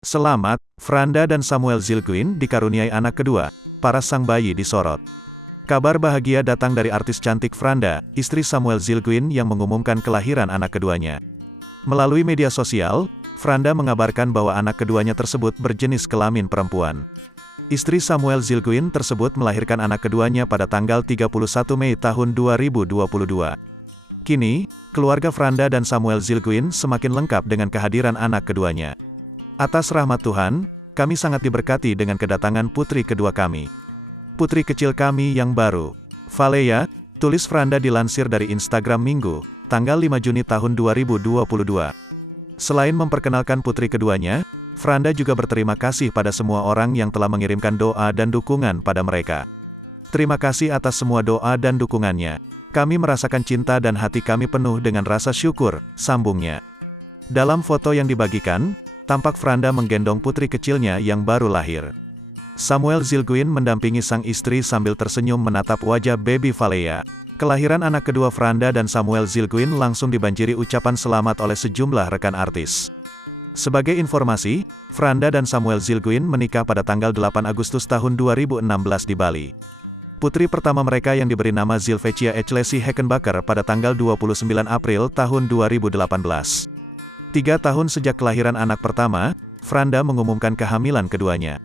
Selamat, Franda dan Samuel Zilguin dikaruniai anak kedua, para sang bayi disorot. Kabar bahagia datang dari artis cantik Franda, istri Samuel Zilguin yang mengumumkan kelahiran anak keduanya. Melalui media sosial, Franda mengabarkan bahwa anak keduanya tersebut berjenis kelamin perempuan. Istri Samuel Zilguin tersebut melahirkan anak keduanya pada tanggal 31 Mei tahun 2022. Kini, keluarga Franda dan Samuel Zilguin semakin lengkap dengan kehadiran anak keduanya. Atas rahmat Tuhan, kami sangat diberkati dengan kedatangan putri kedua kami. Putri kecil kami yang baru, Valeya, tulis Franda dilansir dari Instagram Minggu, tanggal 5 Juni tahun 2022. Selain memperkenalkan putri keduanya, Franda juga berterima kasih pada semua orang yang telah mengirimkan doa dan dukungan pada mereka. Terima kasih atas semua doa dan dukungannya. Kami merasakan cinta dan hati kami penuh dengan rasa syukur, sambungnya. Dalam foto yang dibagikan, tampak Franda menggendong putri kecilnya yang baru lahir. Samuel Zilguin mendampingi sang istri sambil tersenyum menatap wajah baby Valeya. Kelahiran anak kedua Franda dan Samuel Zilguin langsung dibanjiri ucapan selamat oleh sejumlah rekan artis. Sebagai informasi, Franda dan Samuel Zilguin menikah pada tanggal 8 Agustus tahun 2016 di Bali. Putri pertama mereka yang diberi nama Zilvecia Echlesi Heckenbacker pada tanggal 29 April tahun 2018. 3 tahun sejak kelahiran anak pertama, Franda mengumumkan kehamilan keduanya.